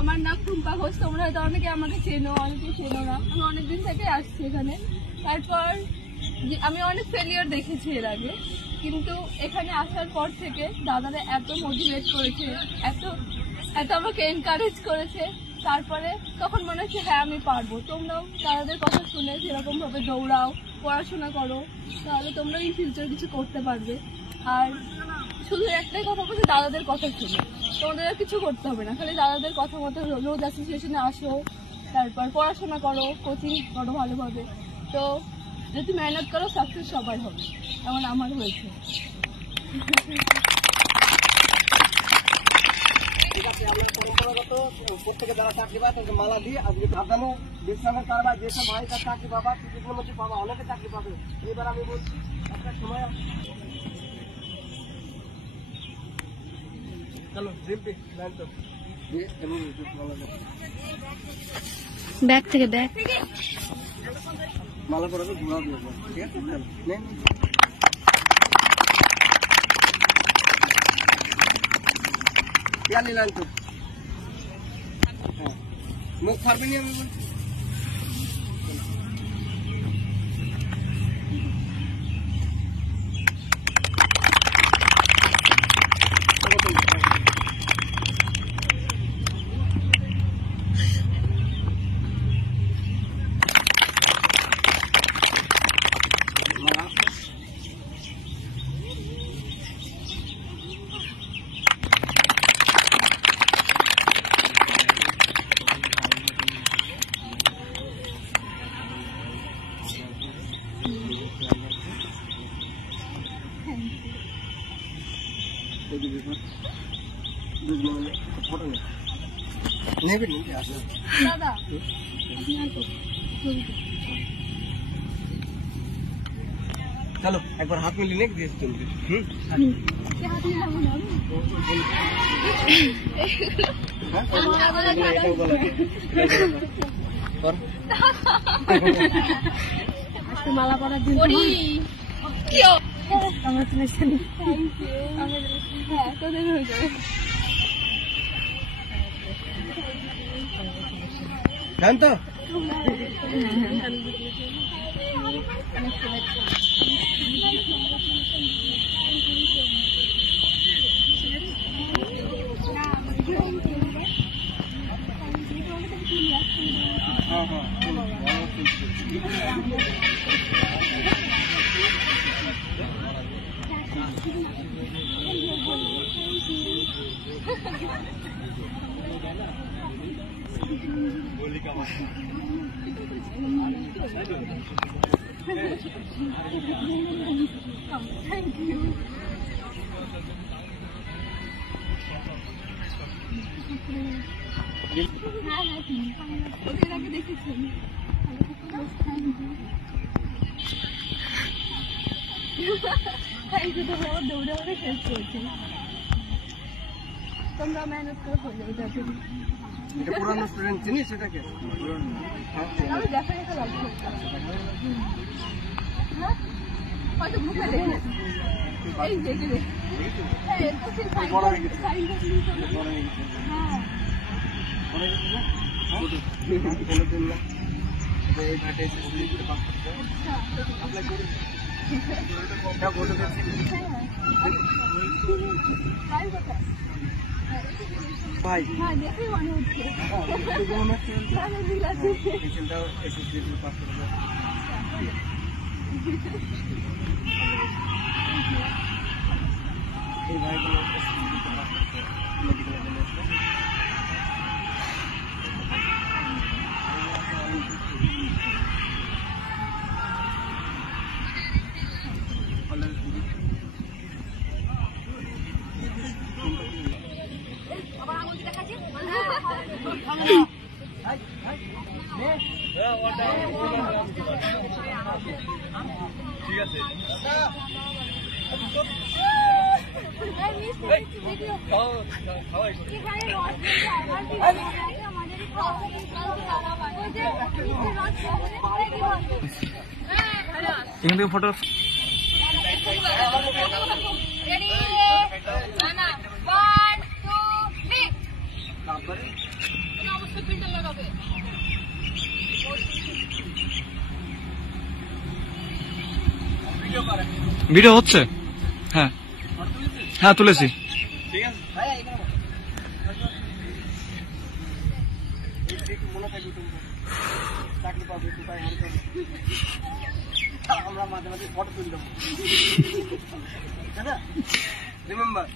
আমার নাম টুম্পা ঘোষ, তোমরা হয়তো অনেকে আমাকে চেনো, অনেকে চেনো না। আমি অনেকদিন থেকে আসছি এখানে। তারপর আমি অনেক ফেলিওর দেখেছি এর আগে, কিন্তু এখানে আসার পর থেকে দাদারা এত মোটিভেট করেছে, এত এত আমাকে এনকারেজ করেছে। তারপরে তখন মনে হচ্ছে হ্যাঁ আমি পারবো। তোমরাও দাদাদের কথা শুনে সেরকম ভাবে দৌড়াও, পড়াশোনা করো, তাহলে তোমরা ইন ফিউচার কিছু করতে পারবে। আর শুধু একটাই কথা বলছে, দাদাদের কথা শুনে তোমাদের আর কিছু করতে হবে না, খালি দাদাদের কথা মতো রোজ অ্যাসোসিয়েশনে আসো, তারপর পড়াশোনা করো, কোচিং করো ভালোভাবে। তো যদি মেহনত করো সাকসেস সবাই হবে, এমন আমার হয়েছে। ঠিক আছে, আমি পরম্পরাগত প্রত্যেকে যারা চাকরি পায় তাদেরকে মালা দিয়ে আজকে ভাবদানো বিশ্রামের কারবার যেসব ভাই তার চাকরি পাবা, কিছুদিনের মধ্যে পাবা, অনেকে চাকরি পাবে। এবার আমি বলছি একটা সময় চলো ব্যাগ থেকে ব্যাগ মালা পরে ঘুরা দিয়ে, ঠিক আছে? পেয়ার নিলাম তো, মুখ ছাড়বি নি আমি বলছি। चलो एक बार हाथ में लेने के दिए चलते মালা পরার দিন হ্যাঁ তোদের হয়ে যাবে। জান তো Thank you. ওদের আগে দেখেছেন তোমরা দৌড়ে দৌড়ে শেষ করেছে। তোমরা মেহনত করে হয়ে যাবে। এটা পুরানো স্টুডেন্ট চিনিস এটাকে? আমি দেখা দেখা লাগছে। হ্যাঁ হয়তো মুখে দেখে এই দেখে দেখে বড় হয়ে গেছে। হ্যাঁ এই ঘাটে ভাই হ্যাঁ দেখেই মনে হচ্ছে এই ভাইগুলো ঠিক আছে এখান থেকে ফটো বাপরে অবশ্যই ফিল্টার লাগাবে। ভিডিও করে ভিডিও হচ্ছে? হ্যাঁ হ্যাঁ তুলেছি। ঠিক আছে ভাই এখানে বসো। একটু মনে থাকবে তুমি চাকরি পাবে কোথায় আমরা মাঝে মাঝে ফটো তুলে দেবো রিমেম্বার